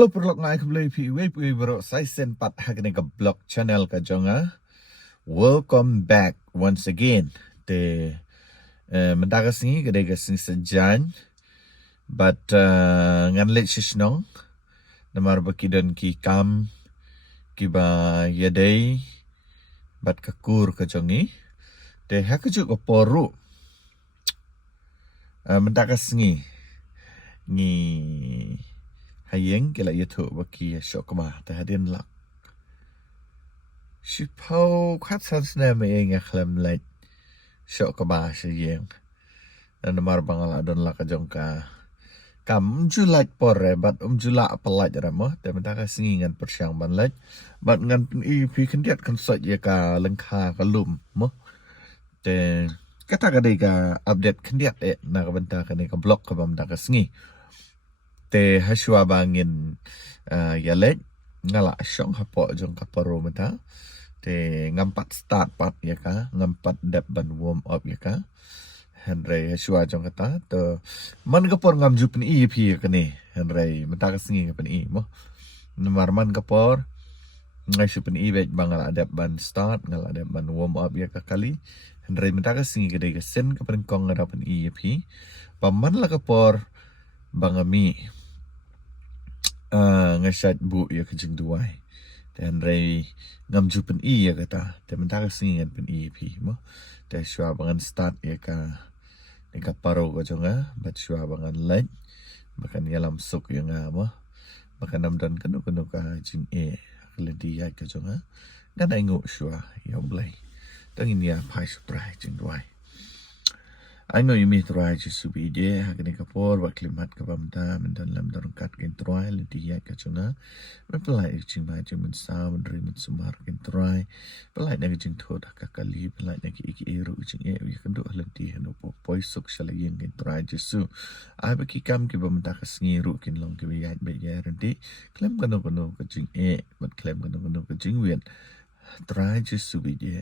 Halo perlok ngai kembali PWP bro saya sempat hakne ke blog channel ka jonga. Welcome back once again. Te mendagas ni gede gasing sejan. But ngan let shishnong namar bakidon ki kam ki ba yadai bat kakur ka jongi. Te hakaju ko poru. Mendagas ni hayeng kila YouTube baki syok ba te hadin lak. Shipau kat sansna me ing aklam light syok ba syeng. Dan mar bangal adon lak jongka. Kam julat pore bat jula apalaj ramo te mentaka singingan persyang ban laj bat ngan EP kendiat kan sot ya ka lengka kalum mo. Te kata kadai ka update kendiat na ka benta ka blog ka bamda ka singi. Te haswa bangin yalet ngala syong hapo jong kaparo mata te ngampat start pat ya ka ngampat dap ban warm up ya ka Henry haswa jong kata to man kapor ngam jupen EP ya kani Henry mata ka singi ka i mo nomor man kapor ngai jupen bet bangal adap ban start ngal adap ban warm up ya ka kali Henry mata ka singi ka ka sen ka kong ngadapen EP paman la kapor bangami ngasat bu ya kejeng duai dan ray ngam jupen ya kata dan mentaka singan pen EP mo dan syua bangan start ya ka nika paro ko jonga bat syua bangan light bahkan yalam suk yang mo bahkan namdan kanu ka jing keledi ya ka jonga dan aingo syua ya blai tangin ya pai surprise jing duai I know you may try to subi je hakni kapor wa klimat ka pamta mendan lam darung kat kin try le dia ka chunga me pelai ching mai jing men sa men ri men sumar kin try pelai na jing thod ka kali pelai na ki eru jing wi kan do hlan ti no po poi suk shala yin kin try jesu ai ba ki kam ki pamta ka sngi ru kin long ki ya be ya renti klem kan no ka jing bat klem kan no ka jing wien try just subi je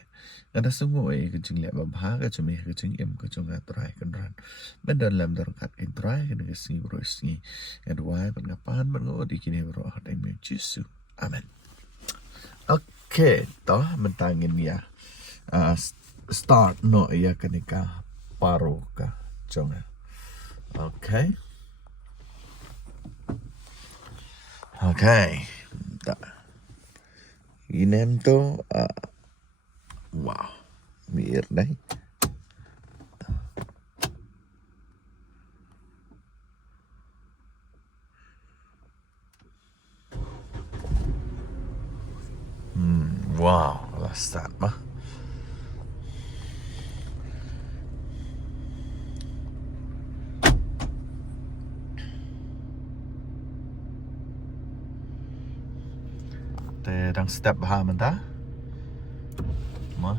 ada semua ke jing le ba ka chumi ke jing em ka chunga try kan ran bendan lam dar kat in try kan ke singi bro singi and why ban ngapan ban ngo di kini bro hat em jesu amen. Okay toh mentangin ya start no ya kanika paro ka chunga. Okay tak inem to wow mir dai wow last start mah te dang step ha menta ma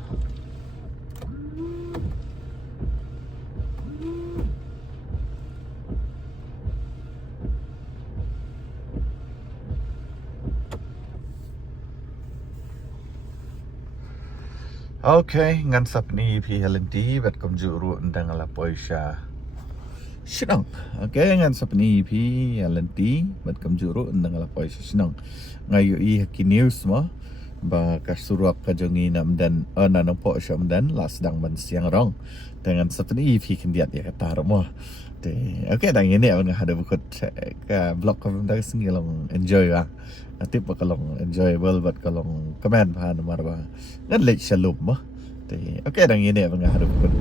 okay ngan sap ni pi halenti bat kom juru ndang ala poisha sinang okay ngan sap ni pi halenti bat kom juru ndang ala poisha sinang ngayu i ki news mo ba kasuruak ka jongi nam dan nanang po syam dan las dang ban siang rong dengan sapni pi kendiat ya kata mo te okay dang ini ang hada bukut ka blog ka dang singilong enjoy ba tip ba kalong enjoyable but kalong comment pa nomor ba ngan lek shalom mo te okay dang ini ang hada bukut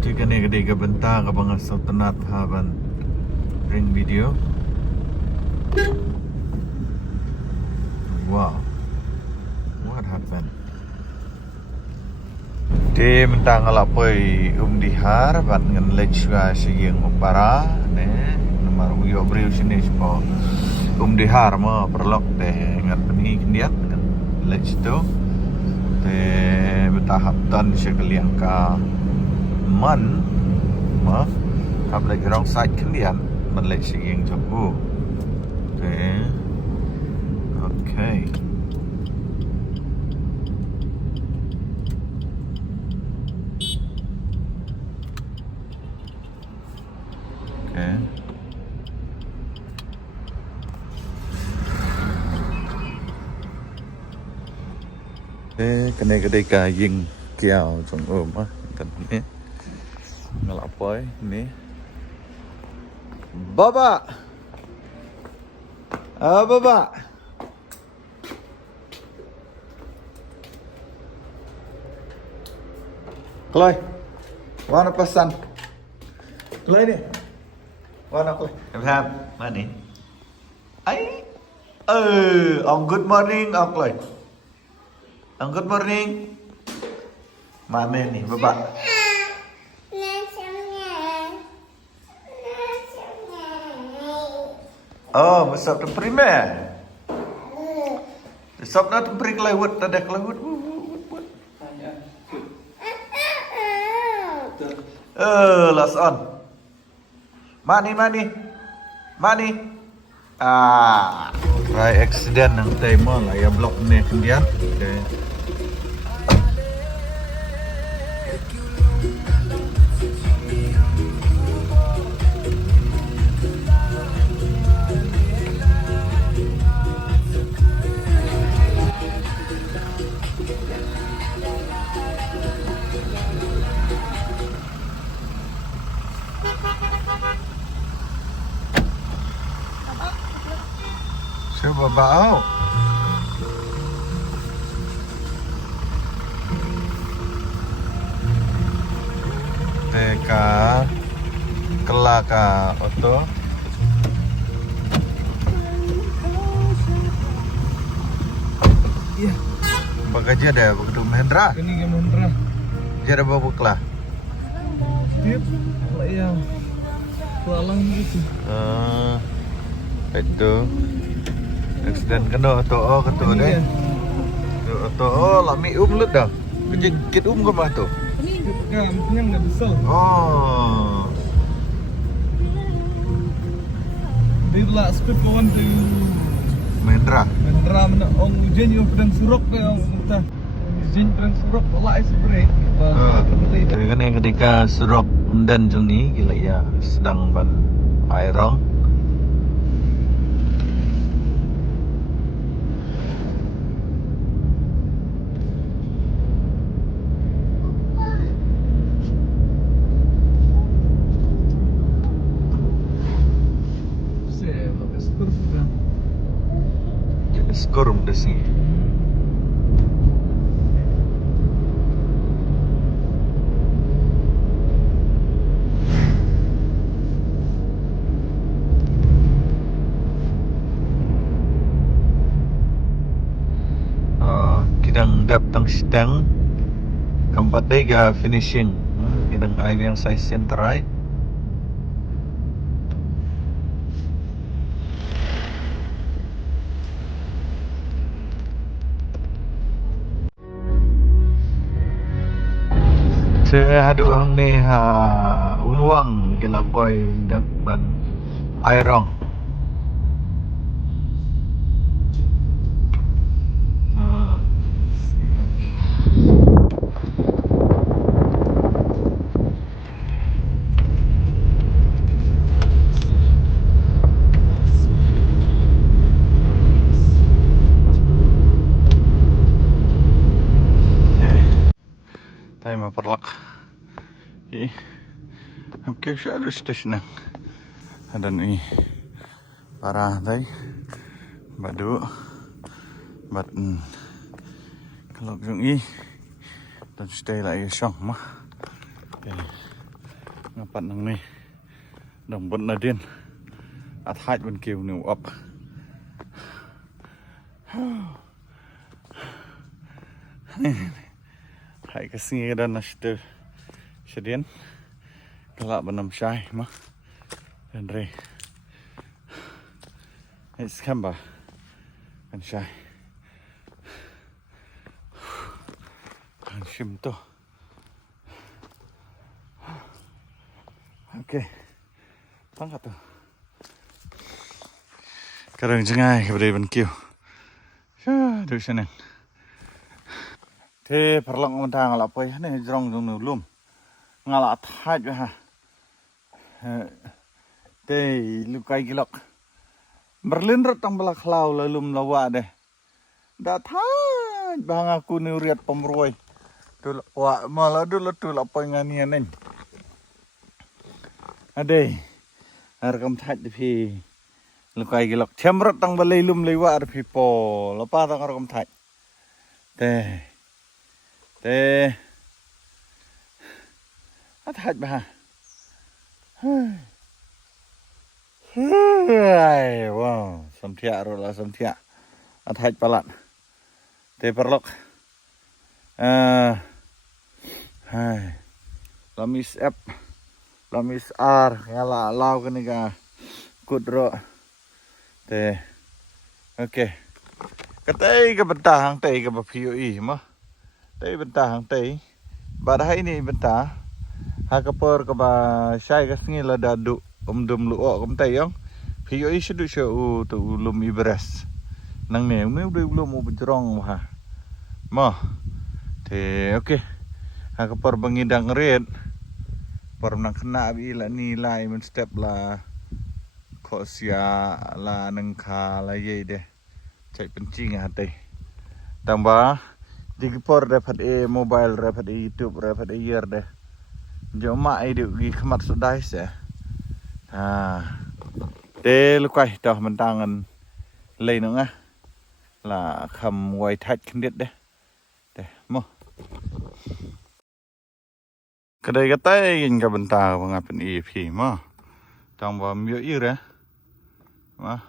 jika ne gede ka benta ka bang sultanat haban ring video wow what happened te mentang ala poi dihar bat ngan lechwa siyeng upara ne nomor yo breu sini spo dihar mo perlok te ngat peni kendiat ngan lech tu te betahap tan sekaliang ka man ma hab lech rong side kendiat man lech siyeng jobu te okay kena kedai kaying kiau trong á tận này ngalap boy ni baba baba Kloi warna pesan Kloi ni warna Kloi em tham mana ni ai good morning ông Kloi good morning mana ni baba oh besok tu primer besok na tu pri kelawut ada kelawut last on mani try accident ng time lah ya block ni kemudian okay. Siapa bau? Teka kelaka auto. Iya. Bagaja ada begitu Mahendra. Ini ke Mahendra. Jadi bawa bukla. Tip, ya. Pulang gitu. Itu. Accident kena auto ketu deh. Auto lami lut dah. Kejikit ke mah tu. Kan, yang nggak bisa. Oh. Dia lah speed kawan tu. Mahendra Mana orang ujian yang pedang surok ke orang entah. Ujian pedang surok lah spray. Jadi kan yang ketika surok dan ni gila ya sedang ban airong. Skorum desi. Kidang datang sidang keempat tiga finishing. Kidang air yang saya senterai. Saya ada orang ni uang gila boy dapat airong. Time perlak. Hampir ada stesen. Ada ni parah tadi. Badu. But kalau jung dan stay lah ya syong mah. Ngapat nang ni. Dong bun nadin. At height when kill new up. Hai kasih dan nashter sedian kelak benam syai mah dan re it's kamba kan syai kan shim to oke tangkat tu kadang jengai kepada ben kiu du sana thế perlang mentang ngala poi ne jrong jong nu lum ngala thaj ha te lukai kilok berlin rot tang bala khlau la lum lawa de da tha bang aku ni riat pemruai. Tu wa malah dulu tu apa nganian ni. Ade. Harkam that phi. Lukai gilok chamrat tang balai lum lewa phi po. Lapa tang harkam that. Te. That bah. Wow, samtia rola samtia. That palat. Te perlok. Lamis app. Lamis R ngala lau kene ka kudro te oke katai ka bentah hang tei ka POE mah tei bentah hang tei bar hai ni bentah ha ka por ka ba sai ka sngi la dadu dum lu o kam tei yong POE shu shu tu lum ibres nang ne me du lum u bjrong ha mah te oke ha ka por bangidang red Pernah kena bila nilai men step lah kok sia lah nengka lah ye deh cai pencing hati tambah digipor dapat mobile dapat YouTube dapat year deh joma hidup gi kemat sudah sih te lukai dah mentangan lain nggak lah kam white hat kendit deh mau Kedai kata ingin ke bentar mengapen EP mah, tambah mio ira, mah,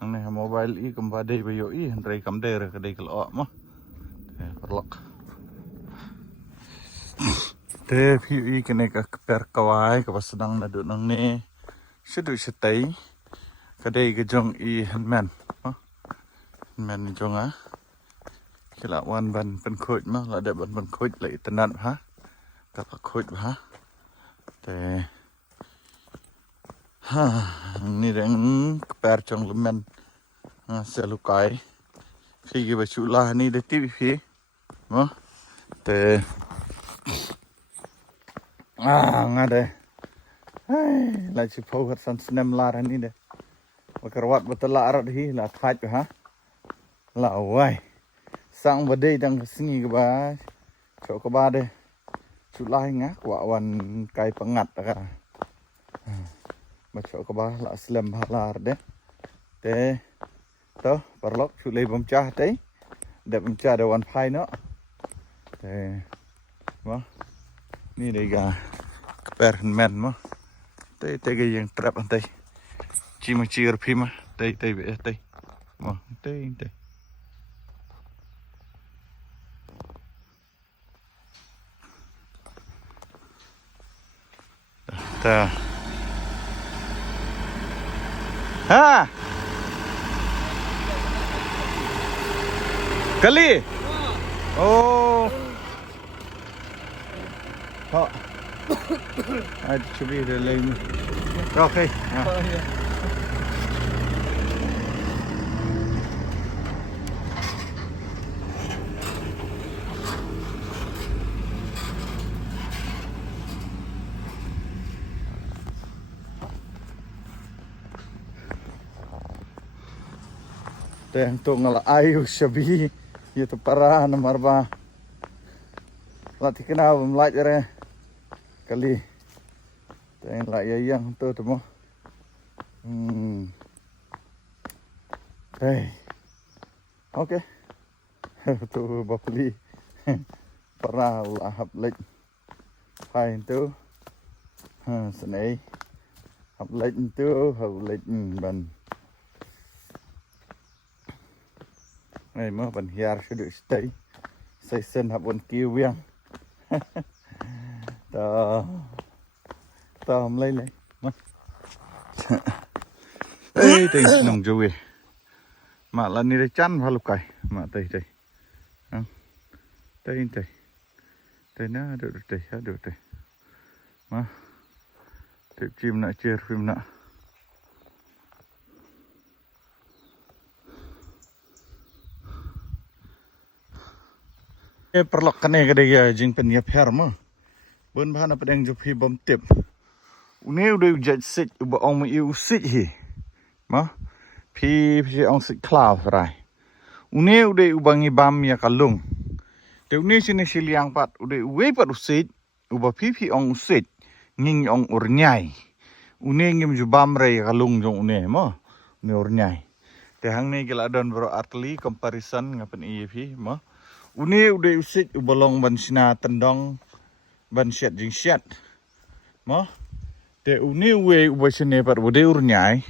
ang ni mobile kembali bayo hentai kamder kedai kelok mah, perlok. Te POE kena ke perkawai ke sedang nadu nang ni, sedu setai, kedai kejong handman, handman jong kelawan ban penkut mah, lada ban penkut lagi tenat Dapat khôi hả? Thế ni đang per trong lumen sẽ lúc cái khi cái bạch la ni để tiếp phía nó thế ngay đây lại chỉ phô hết sân snem la ra ni đây và cái vật bật la ra đi là thay hả là ôi sang vào đây đang sinh cái ba chỗ có ba đây Sulai ngak wan kai pengat ka. Macam ka ba la slam halar de. Te to perlok sulai bomcah te. De bomcah de wan pai no. Te ma ni de ga per men ma. Te ga yang trap antai. Chi ma chi rpi ma. Te ma te Ta. Ha. Kali. Oh. Ha. Ai cubi dia lain. Okey. Teng tu ngala ayu shabi itu parah nomor ba latih kenal belajar kali teng la yang tu tu mo hey okay tu bapli parah lahap lek hai tu senai hap lek tu hap lek ban này mà vẫn hiar sẽ được stay xây sen học bọn kia viang tao không lấy mà ê tình nồng vui mà lần này chăn vào lục cày mà tây nó được mà tiếp chim nọ chơi phim nọ perlok kene kedai jing penyiap herma bun bahan apa yang jupi bom tip une udah jat sit uba ong iu sit hi ma pi ong sit cloud rai Une udah ubangi bam ya kalung. Te une sini siliang pat udah uwe pat usit. Uba pipi ong usit. Nging ong urnyai. Une ngim ju bam re ya kalung jong une mo. Une urnyai. Te hang ni gila don bro artli comparison ngapen pi mo. Une udah usit ubalong ban sina tendong ban siat jing siat. Mo. Te une uwe uba sini pat udah urnyai.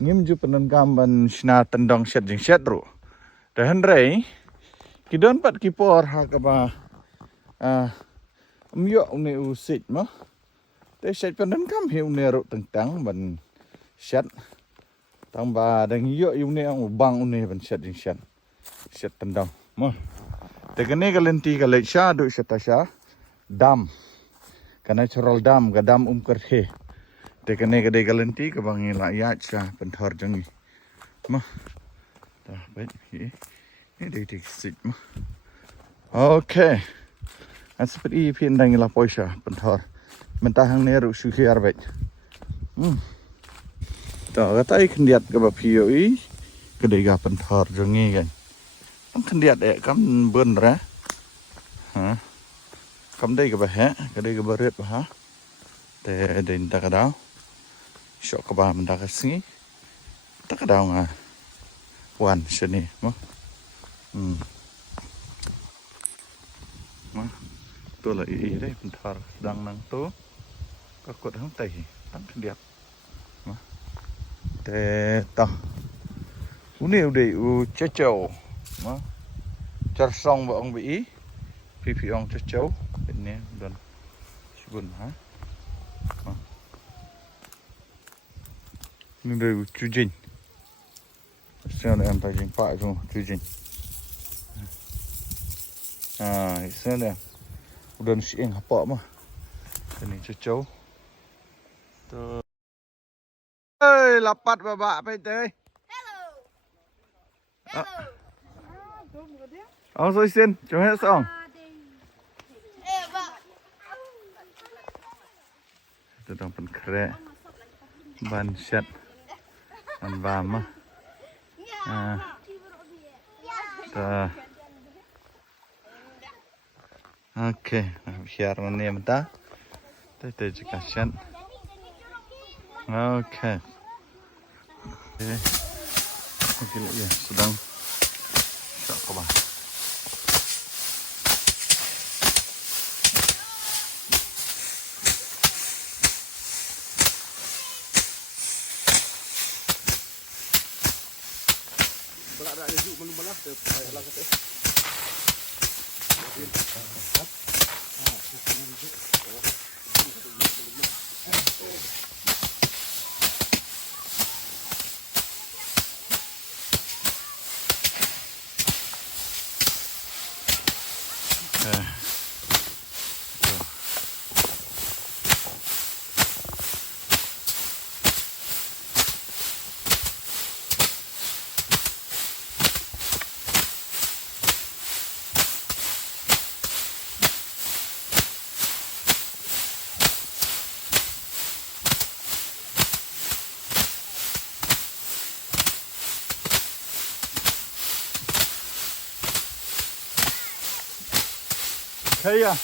Ngim ju penengkam ban sina tendong siat jing siat ro. Dan rei, kidon pat kipor hakaba myo une usit mo. Te set penden kam he une ro tentang ban set tang ba dang yo une ang ubang une ban set jing set tendang mo. Te kene kalenti kalai sha do setasha dam. Kana natural dam ga dam kerhe. Te kene gade kalenti ka bangi la ya cha penthor jangi. Mo. Dah baik ini dik sit mah. Okey. Seperti ini dangi la poisa penthor. Mentahang neru suhiar baik. Dah kata ikan diat ke bapio i kedai ga penthor jongi kan. Kan diat kam bener ha. Kam dai ke bah kedai ke baret bah. Te den tak kadau. Syok ke bah mendak singi. Tak kadau ngah. Wan sini mah. Mah. Tu lah deh bentar sedang nang tu. Kakut hang tai tang diap. Mah. Te tah. Uni udah cecau. Mah. Cersong ba ong bi. Pipi ong cecau. Ini dan sebun ha. Mah. Ini udah cujin. Xem này em phải dính phải không? Truy dính. Xem này. Udah nasi yang apa mah. Ini cecau. Tuh. Hey, lapat babak apa itu? Hello. Hello. Ông xin, chúng hết xong. Itu dong penkere. Ban set. Ban bama. Oke, biar mana yang mentah, kita juga sian. Oke, ya sedang tak apa. Ada juk belum balas tu lah kata. Kaya.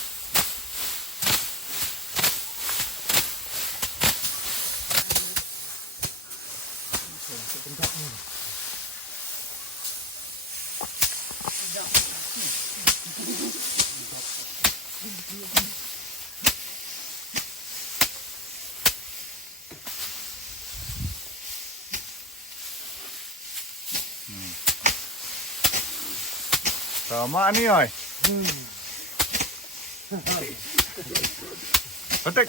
Sama ni oi. Petik.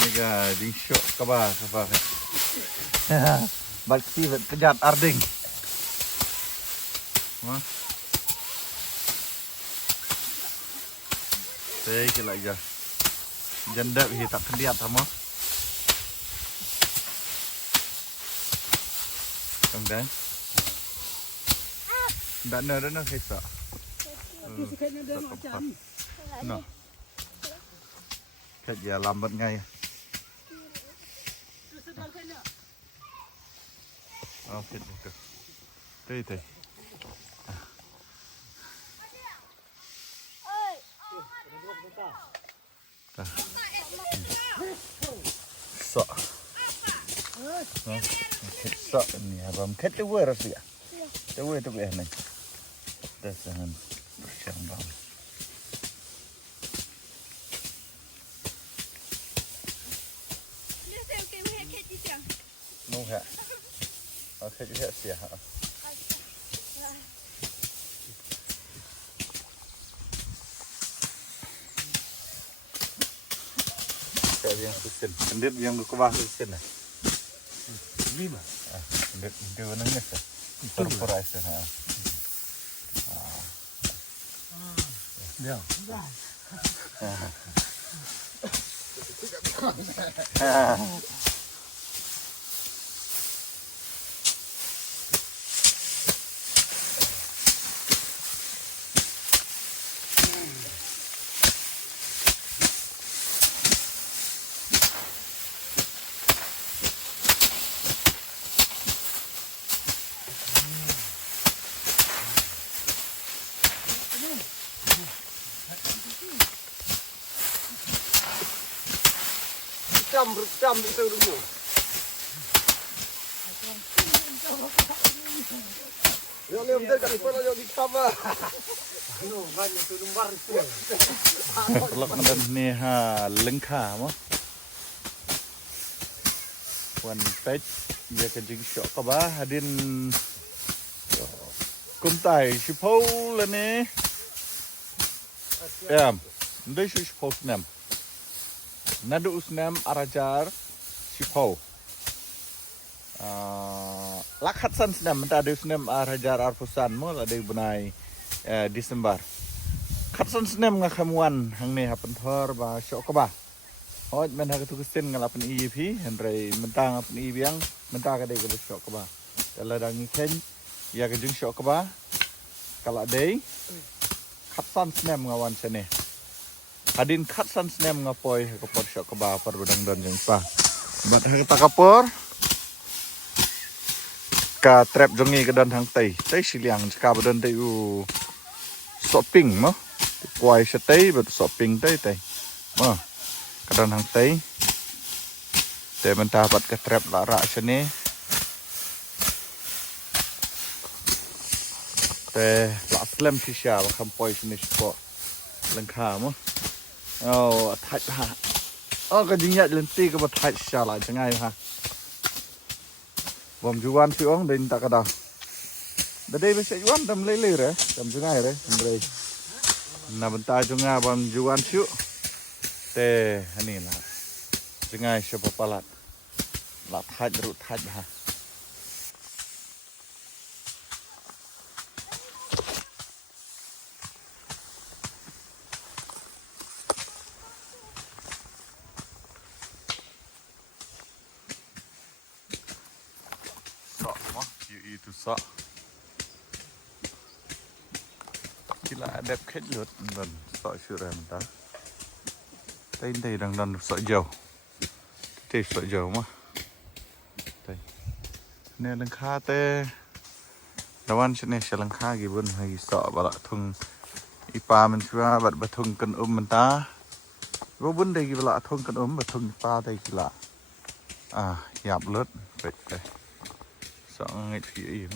Mega ding shot kaba. Bakti kejat arding. Wah. Saya kira aja. Janda hi tak kediat sama. Kemudian. Đã nở đó nó thấy sợ. Nó. Cái giờ làm mất ngay. Oke itu. Teh. Sok. Sok ni abang ket tu rasa ya. Tu tu ni. Dah sangat bersang bang. Nung ha. Oke juga sih ha. Yang susun, kendit yang berkebah susun lah. Lima. Kendit itu nangis lah. Terperas lah. Ya. Berjam itu dulu. Yo lihat dia kat depan yo di kamar. No, banyak tu lembar tu. Pelak dan ni ha lengkah mah. Wan pet dia kejing syok kabah hadin kumtai sipau lah ni. Ndai sipau senam. Nadu usnam arajar sipau. Lakhat san senam mentah ada usnam arajar arpusan mo ada bunai Desember. Khatsan senam ngakamuan hang ni hapen thor ba syok kabah. Hoj men ha tu kesin ngalapen EP henry mentang apen EP yang mentah kadai ke syok kabah. Kalau dangi ken ya ke jung syok kabah. Kalau dei khatsan senam ngawan sene. Hadin khatsan senam ngapoi kapor syok kabah par bedang dan jeng pa. Bat ha kapor ka trap jongi ke dan hang tai siliang ka bedan tai u shopping mo. Kuai setei bet shopping tai. Mo. Kadang hang tai. Te mentah bat ke trap lara sini. Te la slam shisha ba kampoi sini sport. Lengkah mo. Oh, thạch ha. Cái gì nhặt lên ti cái bật thạch xả lại chẳng ai ha. Vòng juan si ong đến tak ada. Dari besok juan dam lele re, dam jangai re, dari. Na bentar junga vòng juan siu. Te hani lah. Jangai siapa palat. La thạch ru thạch ha. Itu sok kila đẹp khách lượt lần sọ sữa rồi ta đây đây đang đang sọ dầu đây sọ dầu mà đây nè lăng kha te dawan sini lăng kha gibun hay sọ bala thung ipa mình chua bật thung cần mình ta có bún đây gibala thung cần bật thung ipa đây kila yap lướt vậy đây soal ngait phía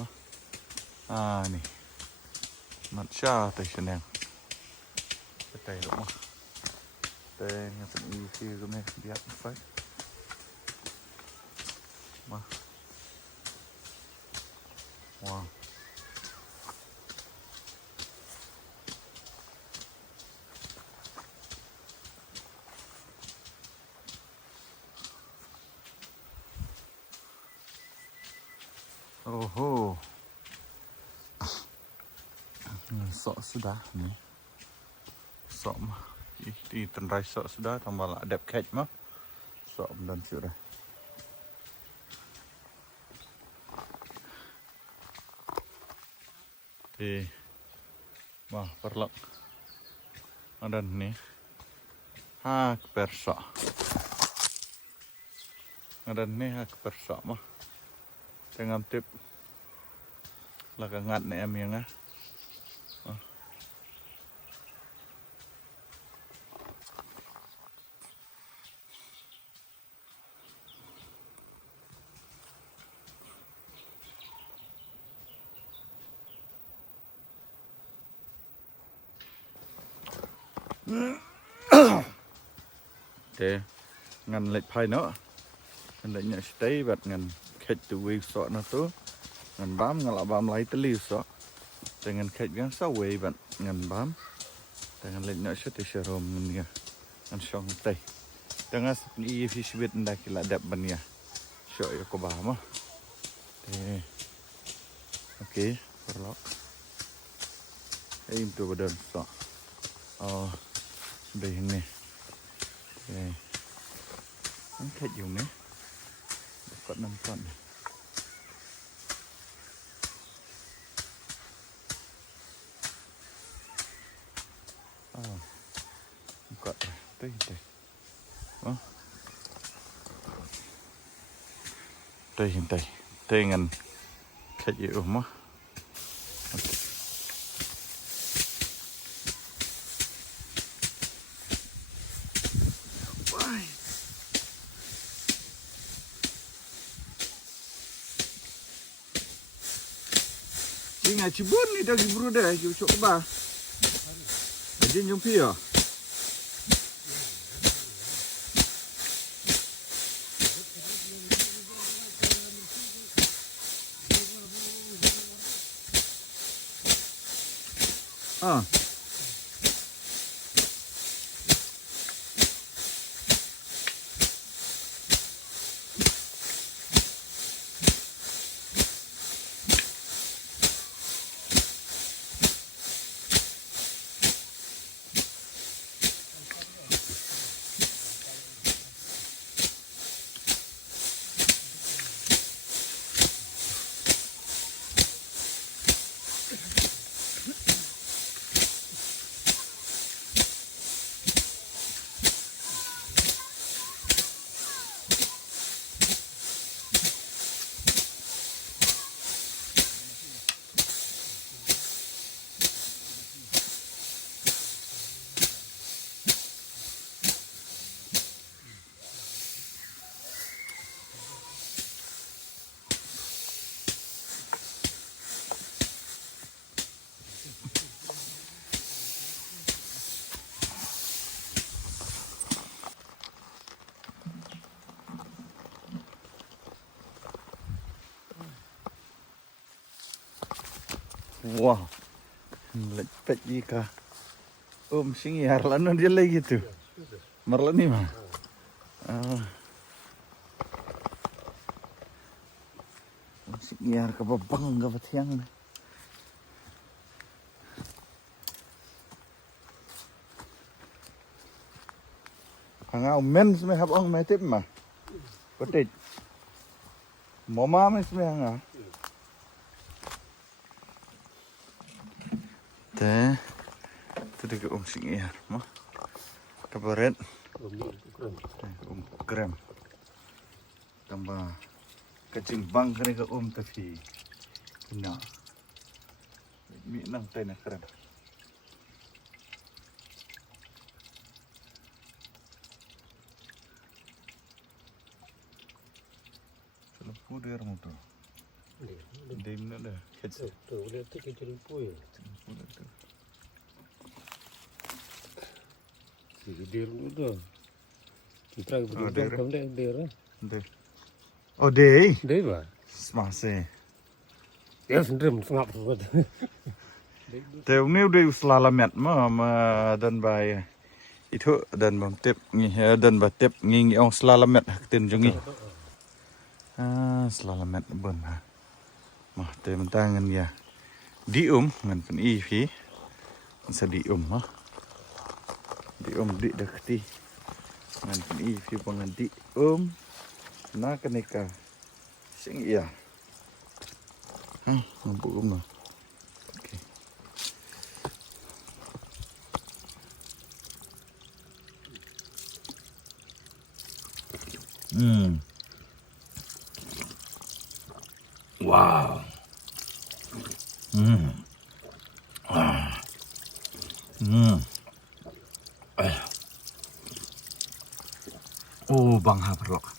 mà nih mặt cha tay chân em tay đúng không tay nghe phần y phía cái này biết phải mà wow oh sok sudah nih sok mah di tenrai sok sudah tambah lah adap catch mah sok dan sudah di mah perlak ada nih ha persok ngadan ni hak bersama dengan tip lagangat ni am yang để ngăn lệch phai nữa ngăn lệch nhảy stay bật ngăn khách từ quê sọ nó tốt ngăn bám ngăn là bám lấy tới liu sọ để ngăn khách gắng sáu quê bật ngăn bám để ngăn lệch nhảy sẽ sẽ rôm ngăn nha ngăn xong tay dengan i fish bit ndak la dap ban ya so ya ko ba mo okay perlo aim tu badan so đây này anh khách dùng này có 5 con có tới đây ngân khách dữ mà đi ngày chỉ 4 ni dah diburu dah cucuk ba jadi nyumpi ya wow lepet jika singiar lah dia lagi gitu marlan ni mah singiar ke babang ke batiang hangau men semai hab ong mai tip mah petit mama mai semai hangau teh tu dekat singiar mah kabaret gram tambah kacing bang kena ke tapi kena mi nang teh nak keren selepu dia motor dia mana dah kecil tu boleh tu kecil pui dia tu kita berdua kamu dia oh deh ba semasa ya sendiri ngap tu Teu ni udah selalamet mah dan bay itu dan bang tip ni dan batip ngi ong selalamet tin jungi selalamet bon mah teu mentangan ya ngan pen ifi sa mah di dekti ngan pen ifi pangan na kenika sing iya mampu mah Wow. Ah. Oh, bang habrok.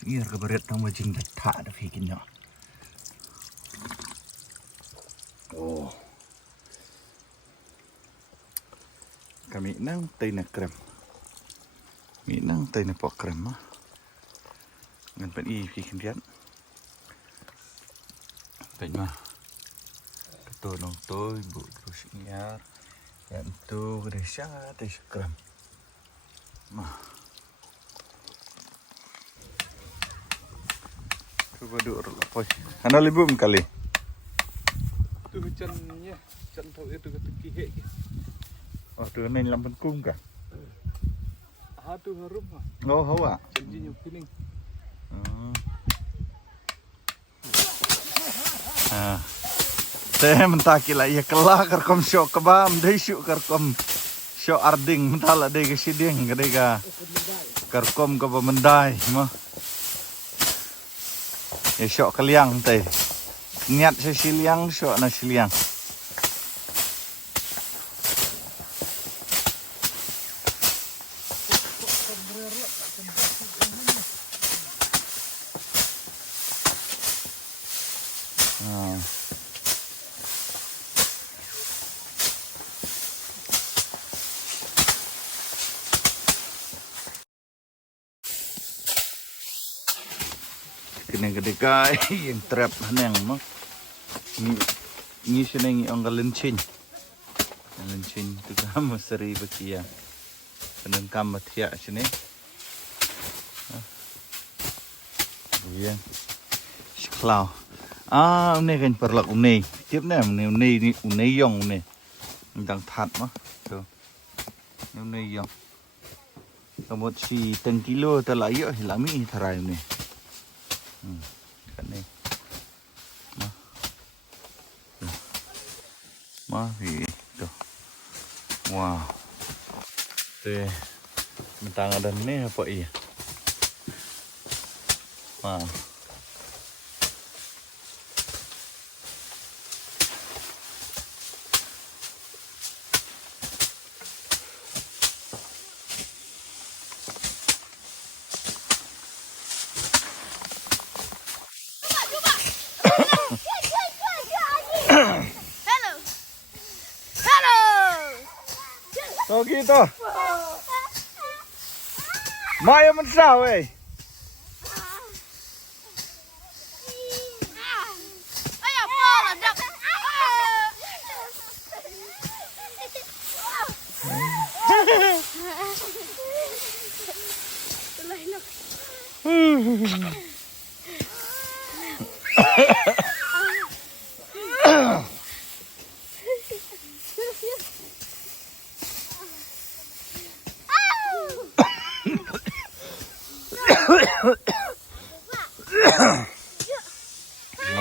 Singir ke berat nang majing datak dah fikinnya. Oh. Kami nang tay na krem. Mi nang tay na po krem mah. Ngan pen i fikin dian. Tay mah. Ketua nong toy bu terus ngiar. Yan tu gede sangat tay krem. Mah. Coba dulu apa? Ano libum kali? Tu hujannya, hujan tahu itu ketika hek. Oh, tu main lampan kum kah? Tu harum ah. Oh, hawa. Janjinya kuning. Teh mentaki lah ya kelah karkom syok kebam deh syok karkom syok arding mentala deh ke siding ke deh karkom ke pemendai mah ya syok keliang teh niat sesiliang syok na siliang. Kini gede kai yang trap haneng mah ni seneng ang galencin tu kamu seri bekia penengkam matia sini iya seklau ini kan perlak unai tiếp này unai yong unai đang thật mah tuh unai yong kamu si 10 kilo terlayu hilami terai unai kan ni mah itu wow tuh mentang ada ni apa iya wow Tuh gitu. Maya mensah weh.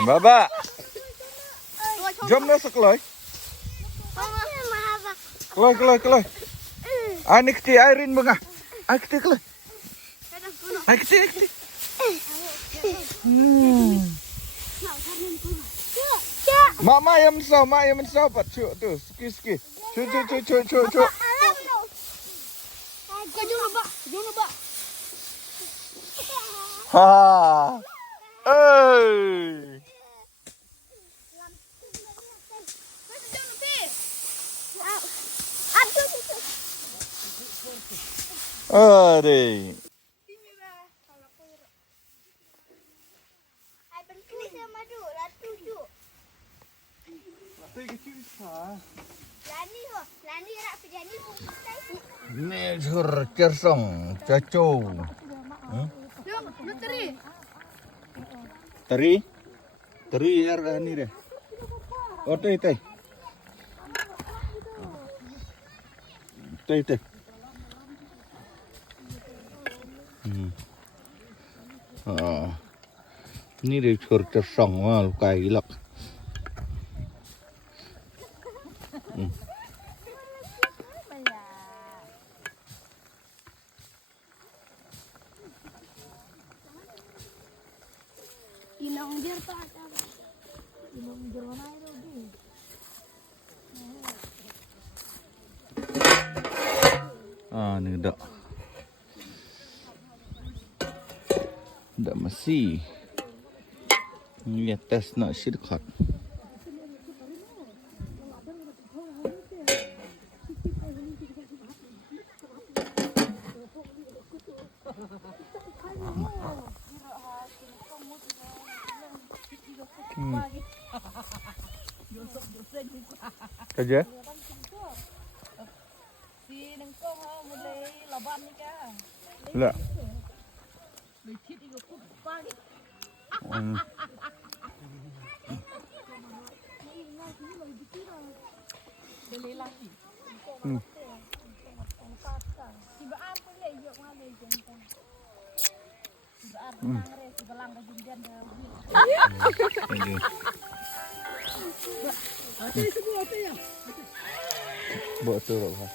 Baba. Jom masuk loy. Keloy. Ani keti airin bunga. Ai keti keloy. Ai keti. Mak yang mensau pat cuk tu. Ski. Cuk. Jom lupa. Ha. Oi. Aduh. Ini sur kersong caco. Teri air ini deh. Oh teh. Teh. Ini deh sur kersong wah luka hilak. Ni dak. Dak masih. Ni tes nak shortcut. Kerja? Si nengkong mulai laban ni kan. Lah. Licit itu pun pagi. Beli lagi. Tibaan pun ya yok mana jenteng. Tibaan nangre sebelang ke jinjan dah. Kerja. Buat tu apa?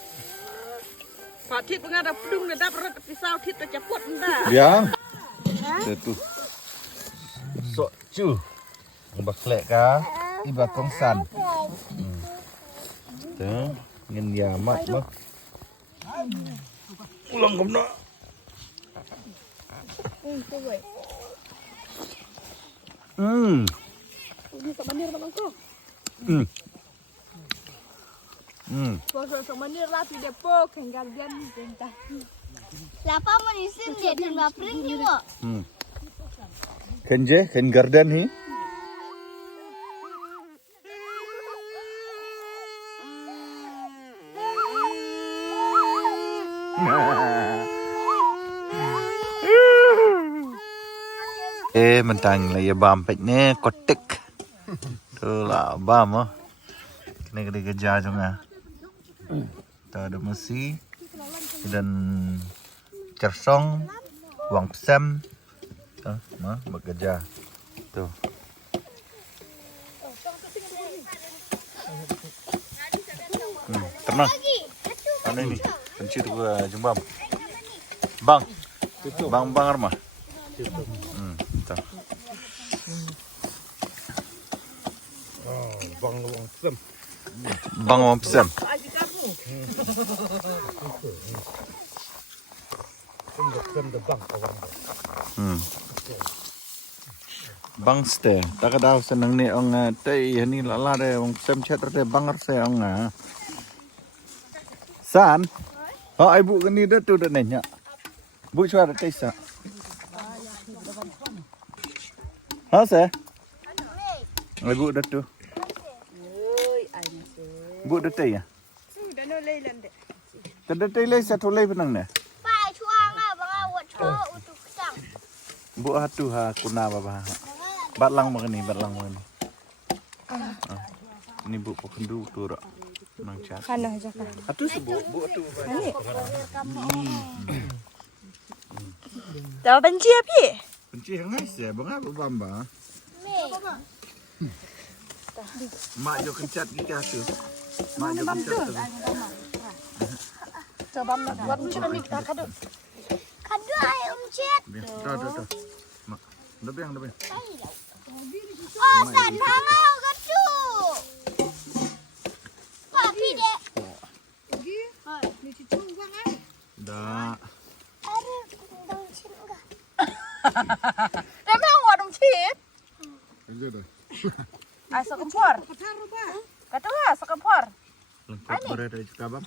Pak Tit mengadap pedung dah dapat pisau Tit terceput dah. Biang. Itu. Sok cu. Baklek ka? Iba kongsan. Tu, ngin ya mat bah. Ulang kom nak. Ini tak mandir tak mangkok. Bosok sok mandir lah di depo kenggal dia ni jentah. Siapa menisin dia dan bapring ni kok? Kenje, ken garden hi. Mentang lah ya bam pek ne kotek. Tu lah bam ah. Kena kerja juga. Tak ada mesi dan cersong, wang pesam. Tu, mah bekerja. Tu. Tenang. Mana ini? Kunci tu jembam. Bang. Bang Arma. Tak. Bang wang pesam. Bang ste, tak ada senang ni orang teh ni lala deh, orang pesam chat deh bangar se orang San, oh ibu kini dah tu dah nanya, bu cuara teh sa. Ha se? Ibu dah tu. Bu dah teh ya? Sudah no leilan deh. Kada teh leh satu leh benang ne. Pai chuang ah, bang awak cho untuk sang. Bu hatu ha kuna baba. Batlang magani, batlang magani. Ini bu pakendu tu rak. Nang chat. Kana jaka. Hatu sebu, bu hatu. Tahu benci apa? Benci hangai se, bang apa bamba? Mak jo kencat kita hatu. Mak jo kencat tu. Coba buat benci kami kita kado. Kadu ayam cet. Tu. Mak, dah biang. Oh, san hangau kadu. Papi dek. Dah. Ada kundang cin enggak? Dah mau orang cip. Aja dah. Asa kempor. Kata lah, asa kempor. Lengkap berada di kabam.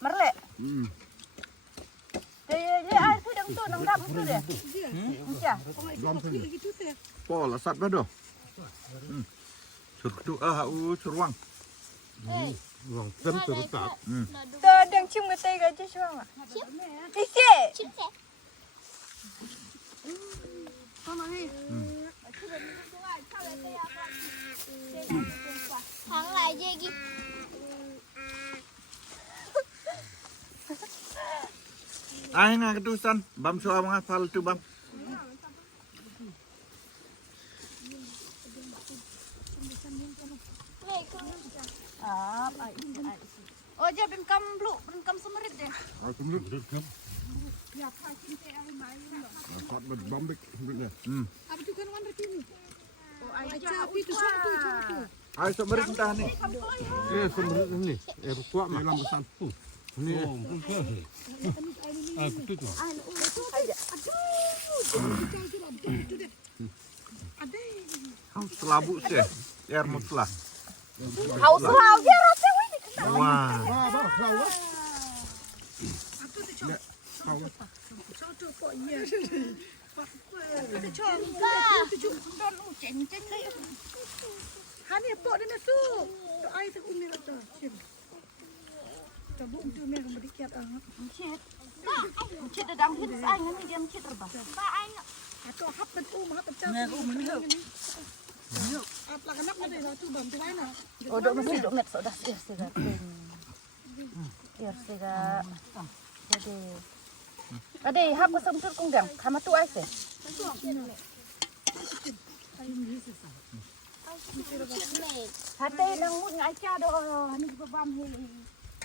Merlek. Dia air tu dang tu nang dap tu dia. Ya. Pol asat bado. Surtu surwang. Wang tem terletak. Dah dang cium getai gaji suang. Isi. Cin set. Hang lại je gi. Ah na kedusan, bam soa mga fal tu bam. Oh, dia bengkam blue, bengkam semerit deh. Aku melihat dia. Saat berbambik, benar. Apa tu kan warna ini? Ay semerintah nih. Sebenarnya ini, kuat mah. Dalam satu. Ini. Betul tuh. Selabu sih. Air mutlah. Haus lau dia rasa ini. Wah. Hani pok dia masuk. Tok air tu umi kata. Tabuk tu meh berdikiat angat. Cik dah dang hit sai ngani dia cik terbang. Atau hap kan hap pecah. Meh umi ni. Apa kanak ada dah tu bam tu mana. Oh dok mesti dok net sudah sih sega. Ya sega. Jadi Ade hap pasam tur kunggang. Kama tu ai se. Hati nang mun ngai cha do ni babam he.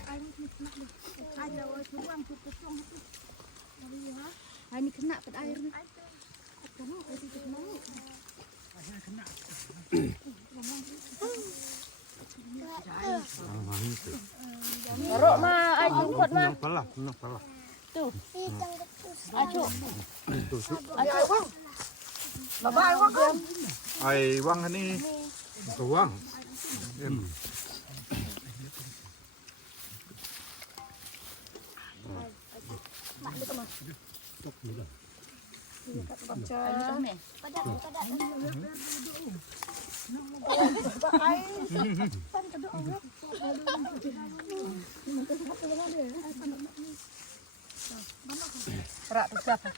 Ai ni kena ni. Ai dah suang tu kosong tu. Ai ni kena pada air ni. Kamu kasi kena. Rok ma ai jemput ma. Palah. Tu. Acu. Acu bang. Baba ai wang kan. Ay wang ini. Tuang. Rak tu siapa?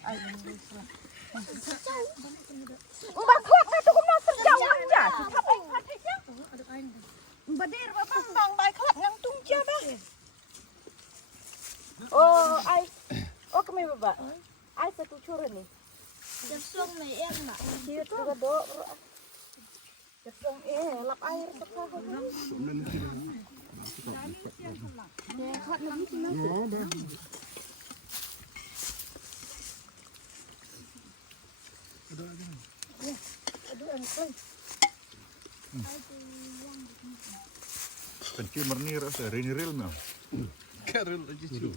Mbak kuat dah tu kena sejauh aja. Apa yang hatinya? Badir bapak bang baik kuat ngang tungja bah. Oh, ai. Oh, kami bapak. Ai satu curang ni. Jasong na yan na. Dia tu gado. Jasong lap air sepah. Pencil mernir rasa riniril mah. Karel aja cuy.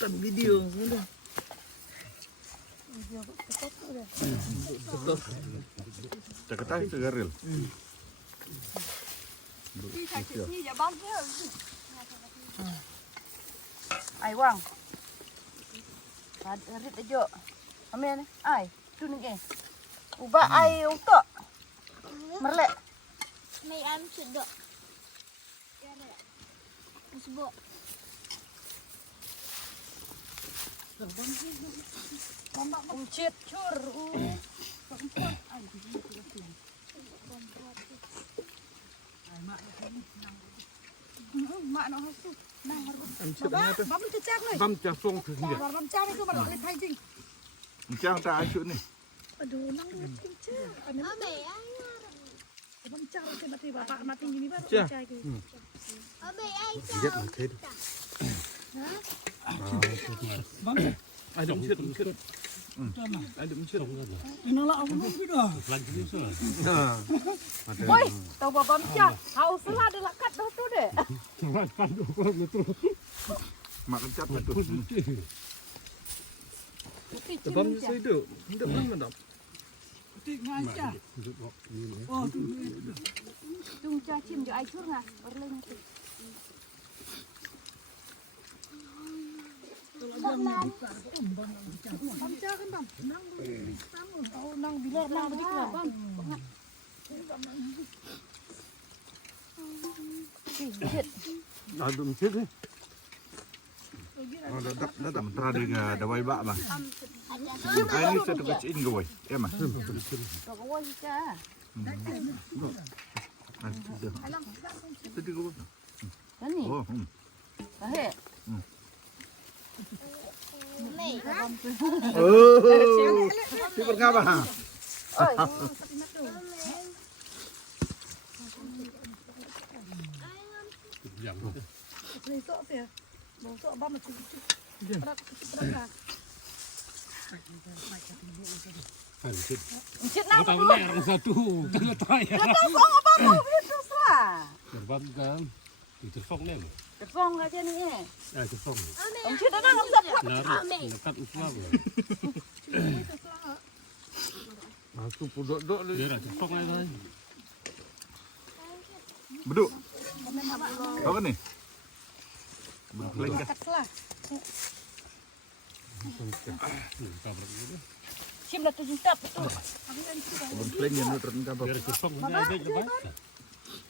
Tan video. Cakap itu garil. Ai wang. Rit aja. Amen. Ai, tu ni ke. Ubah ai untuk. Merlek. May am sedok. Masbok. Uncit cur. Mak nak hasil. Bam tu cak ni. Bam jasong tu dia. Bam cak ni tu mana boleh thai jing. Macam tak asyuk ni. Aduh, nang dia cak. Ana Abe ay. bam cak tu mati bapak mati gini baru Cak. cak ke. Abe ay. Lihat nanti. Ada mencit. Ada mencit. Ana lah aku ni dah. Oi, tahu bam cak. Haus lah ada lakat dah tu deh. Mak kencap tu. Bam saya itu. Tidak pernah tak. Tik ngai cak. Oh, tu. Tung cacim jo ai cur ngah. Berleng tu. Bam cak kan bam. Nang oh nang bilar nang bedik lah bam. Ada mencit ni. Oh, dah mentera dia dawai bak bang. Ay ni satu kecil ni gawai. Ya mah. Kau kau cak. Tadi gawai. Ni. Oh. Bahe. May. Oh. Super ngapa? Oi. Ni sok dia. Bosok bam macam tu. Berat berat. Encik nak Tahu ni orang satu kena try. tersong apa mau itu salah. Terbang kan. Itu song ni. Tersong aja nih. Itu song. Encik dah nak dapat. Narik dekat Islam. Aku pudok-dok ni. Dia nak song lagi. Beduk. Apa ni? Dekat salah. Kabar dia. Sim dah terjintap betul. Pleng yang nutren kabar. Dia song ni ada je baik.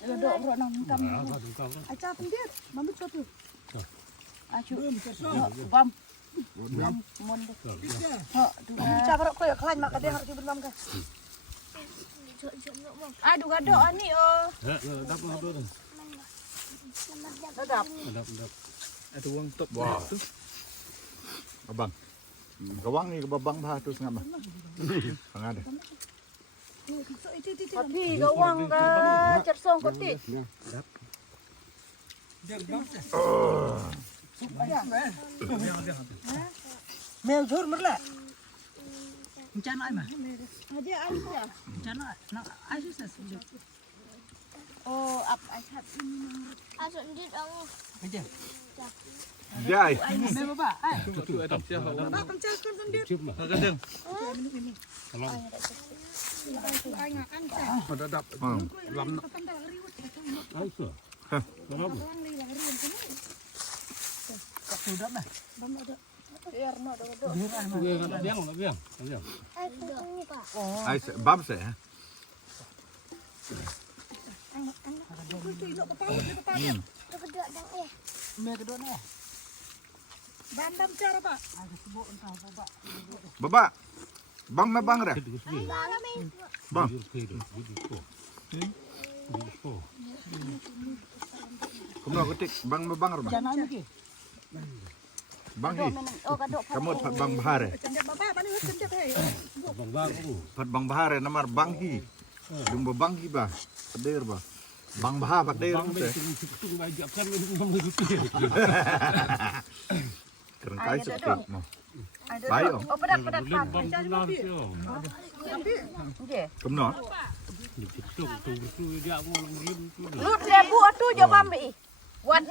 Dok bro nang kam. Ah, tu kabar. Aca pendir, mamut satu. Acu. Bam. Mon deh. Ha, Aca barok ko ya klan mak kadeh harus berbam ka. aduh gadok ani oh. Ya, dapat tu. Sedap. Dapat. Ada uang top. Wah. Abang. Gawang ni babang bah tu sengam. Ada. Tapi gawang ka cersong kotik. Mel jor merla. Bencana ai mah. Aja ais ya. Bencana nak ai sih. Oh, ap ais hat ini. Asok dit ang Aja. Jai. Mel baba, ai. Tu ada siapa? Baba pencel kan pendir. Cium mah. Kadang. Kalau Ai ngakan ka. Ada dap. Lam nak. Aisyah. Kenapa? Sudah mah. Biar no do. Nak biang. ini Pak. Ai bam se. Kedok dang Mel kedua ni. Bandam cara Pak. Baba. Bang na bang dah. Bang. Kamu ketik bang na bang dah. Bencana lagi. Bang hi. Oh, gadok. Kamu pat bang bahar. Cendek baba, mana cendek hei. Bang tu. Pat bang bahar namar bang hi. Jumbo bang hi bah. Pader bah. Bang bahar pader. Bang tu baju kan menurut. Keren kai sepik mo. Baik om. Oh, pedak. Bang benar tu. Okey. Kamu Tu dia ngomong tu. Lut lebu atu jo bambi. Wan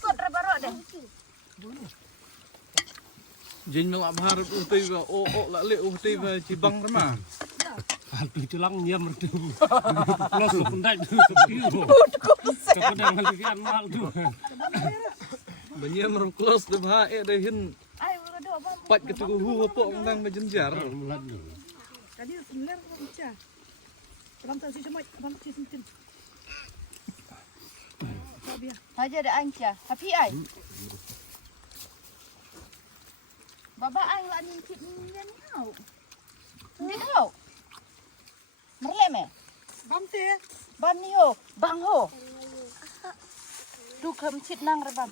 sot rebarok deh. Jin melak bahar uhti ba la le uhti ba cibang remah. Tu celang dia mertu. Plus pendai tu sepiu. Kepada ngalian mal tu. Banyak merem close de bah de hin Ai gadok bam. pat ke tu hu apa nang majenjar. Tadi sebenarnya kan baca. Dalam tak si semua, dalam si sentin. Aja ada anca. Happy ai. Baba ai la nin kit ni hau. Ni hau. Merle me. Bam te. Bam ni ho. Bang ho. Tu kem chit nang rebam.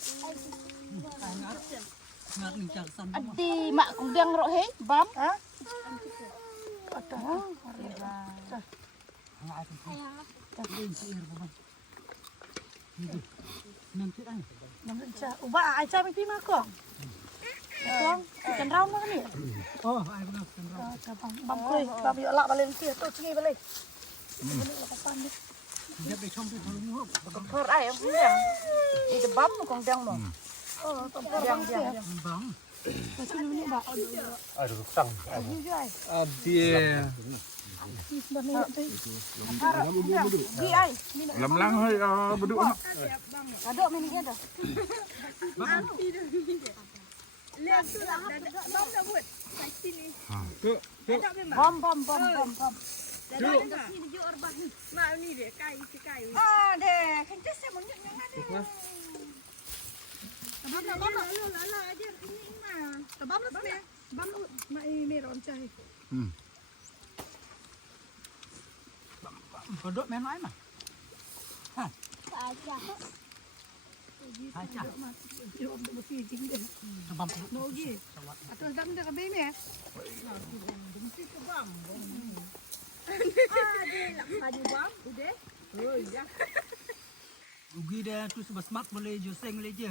Ngat ni cak sam. Adi mak ku biang rok he. Bam. Ha? Uba ai cha mi ma ko. Kong, ikan raung mana ni? Oh, ai benar. Bam kuy, bam yo lak balik ti tu sini balik. Dia be chom tu lu. Kor ai ang biang. Itu bam kong biang mo. Oh, kompor Biang. bang. Macam ni ba? Aduh, tang. Adia. Gi ai. lam lang hơi beduk. Gadok mini dia dah. Lihat tu lah. Bam dah buat. Kat sini. Tu. Bam. Mak ni dia kai si kai. Ah, deh. Kenapa saya munjuk yang ada? Bam la aja ini mah. Bam la sini. Bam lu mak ini ron cai. Kodok main ai mah. aja. Aja. Yo mesti jing deh. Bam no gi. Atau dam dah kabe ni. Mesti ke bam. Ah, dia nak baju bam, udah. Oh, ya. ugi dah tu sebab smart boleh joseng boleh je.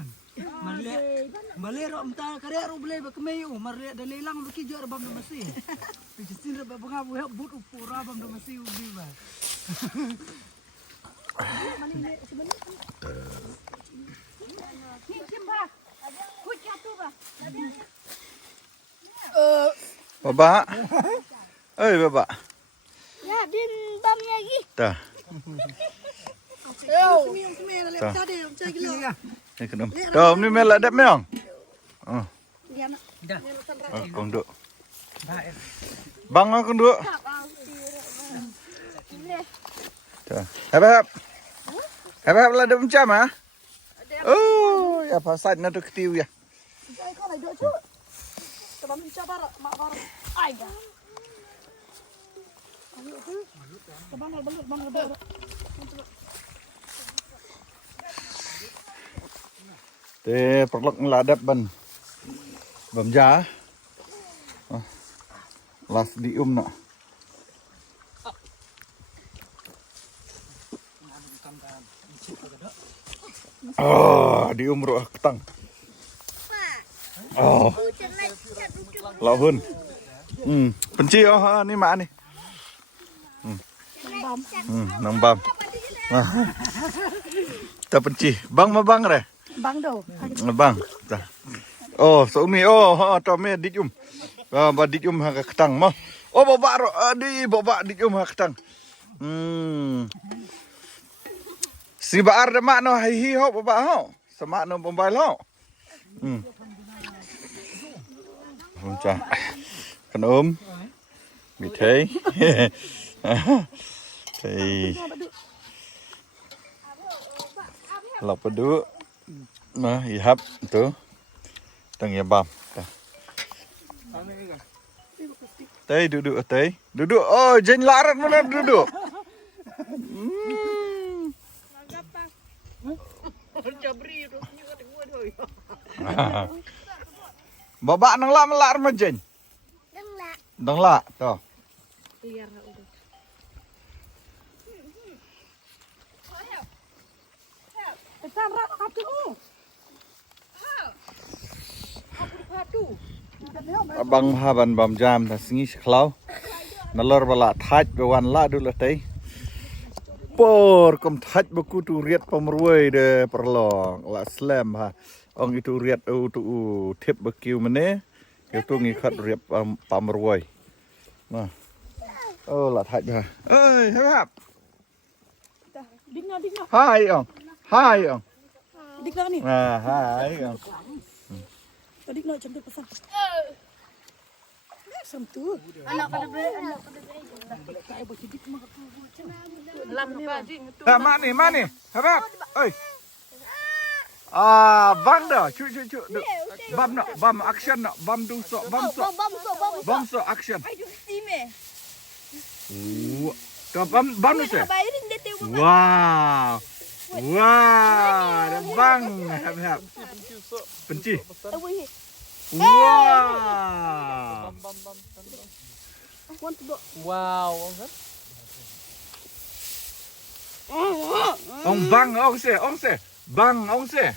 Malek ro mta karya ro boleh bakmei malek dah lelang baki jo rabam masih. Pisin rabam ngabu hak but upur rabam masih ugi ba. Baba. Oi baba. Ya, din bam lagi. Tah. Kami nak lihat tadi macam gila. Ni kenum. Dah ni mel ada meong. Oh. Dia nak. Oh, kong duk. Bang kong duk. Tah. Habab. Habab lah ada macam ah. Oh, ya pasal nak tu ketiu ya. Kau nak duduk cuy. Sebab mencabar mak baru. Ayah. Bangal bangal. Te perlok ngeladap ban. Bamja. Las dium nak. Oh, dium ruah ketang. Oh. Lahun. Penci ni mak ni. Nang bam. Ta penci. Bang ma bang re. Bang đâu. Bang. Oh, so mi to me dijum. Ba dijum ha ketang mo. Oh, baba ro di baba dijum ha ketang. Si baar de mak no hi ho baba ho. Sama no mobile ho. Cha. Kanum. Mi thấy. Thì lọc vào đứa mà hi hấp tu tầng nhà bầm tây duduk tây duduk oh jen larat mana duduk Bapak nang lak melak ma jen dang lak to Samrak katu. Abang haban bam jam ta singi khlau nalor bala thaj bewan la du latei por kom thaj beku tu riat pamruai de perlong la slam ha ong itu riat tu thep bekiu mene itu ngi khat riat pamruai nah oh la thaj ha ơi hap Dingna. hai ong Dingna ni. hai ong Tadi nak cantik pesan. Sam tu. Anak pada Mana? Habab. Oi. Bang dah. Cu. Bam nak, bam action nak, bam sok. Bam sok action. Tu bam tu se. Wow. Dah bang. Habab. Penci. Wow. Ông băng ông se. Bang ông se.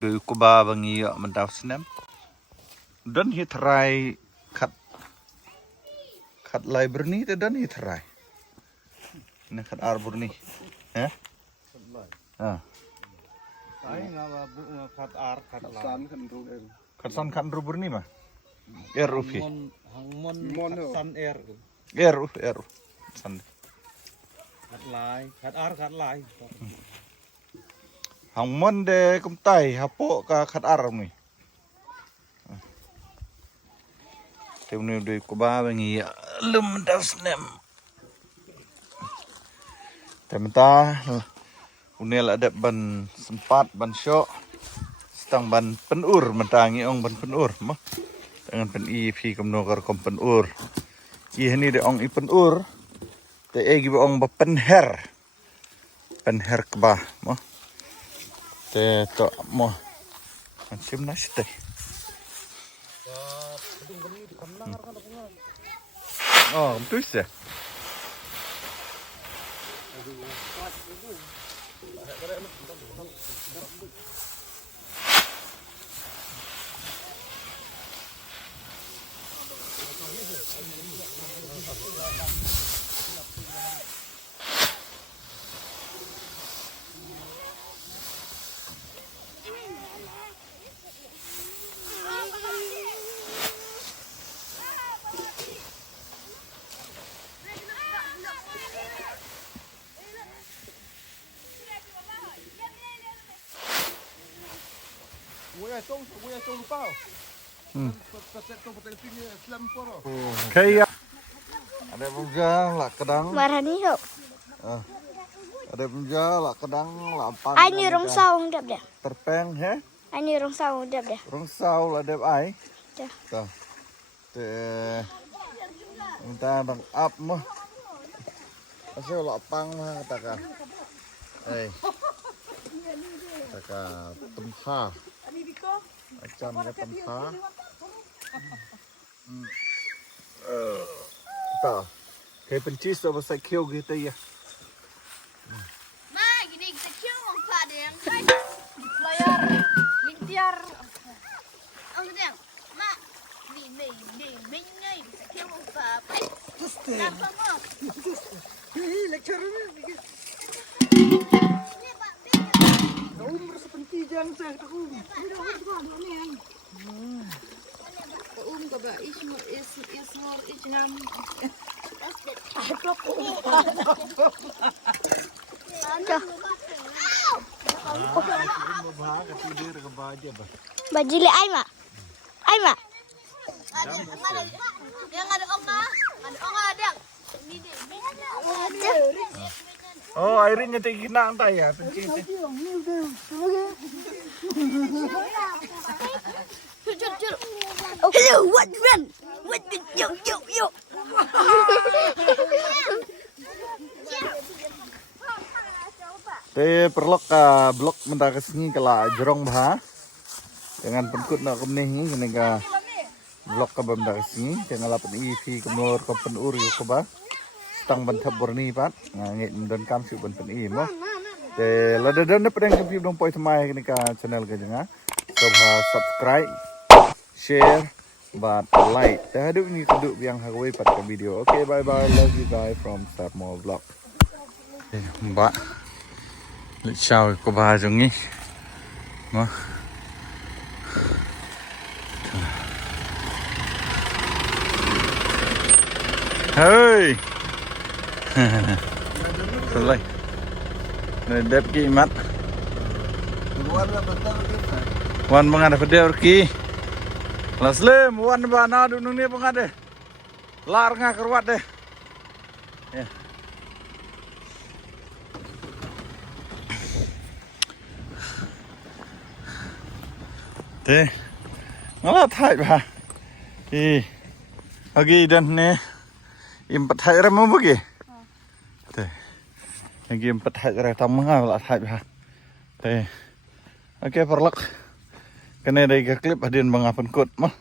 Từ cô ba và nghi ở mình đào xem dan hit rai kat library te dan hit rai na kat arbor ni eh Ai ngapa bu kat ar kat san kan ru er. kat san kan rubur ni mah rupi Mon san er. er san Kat lai. hang mon de kum tai hapo ka kat ar ni Tem ni de ko ba ngi lum das nem temta unel ada ban sempat ban syok stang ban penur mentangi ong ban penur mah dengan pen EP kamnokar kom penur ini de ong i penur te egi ong ba penher kebah mah Te to mo. Macam nasi teh. Oh, betul sih. Kayak ada bujang lah kedang. Marah nih yuk. Ada bujang lah kedang lah pan. Anh rong sau không đẹp đẹp. Terpeng he. Anh rong sau không đẹp đẹp. Rong sau là đẹp ai. Dạ. Tuh. Minta bang up mah. Asal lapang mah katakan. Katakan tempah. Macam ya tempah. Tuh. Kayak pencis apa saya kêu gitu ya. Ma, gini kecil mau ada yang kayak Layar, lintiar. ông rằng ma, mình ngay kecil mau apa? Apa mau? Ih, lecture ni. Umur seperti jangan saya tahu. Ka ba is more ngam. Bajile ai mà? Ai mà? Yang ada onga, ada. Oh, airnya tinggi nak entah ya pencis. Hello, what run? What the yo. Te perlok blok mentah kesini kala jerong bah. Dengan penkut nak kemnih ni kena ka blok ka benda kesini dengan lapan EP kemur ka penur yo ka ba. Stang bantab borni pat ngit dan kam su ban pen i mo. Te lada dan pedang kepip dong poi thamai kena ka channel ka janga. So subscribe, share, but like. Te hadu ni keduk yang hagway pat ka video. Okay, bye bye. Love you guys from Starmore Vlog. Mbak lịch chào cô bà giống như mà hơi rồi này đẹp kỹ mắt wan mengada video ki lasle wan ba na du nung ni pengade lar nga kerwat deh ya. Thế nó là thay bà thì lagi dan nih impat thay ra mau bagi thế lagi impat thay ra tamu nggak lah thay bà thế oke perlak kena dari clip hadirin bang apun kut mah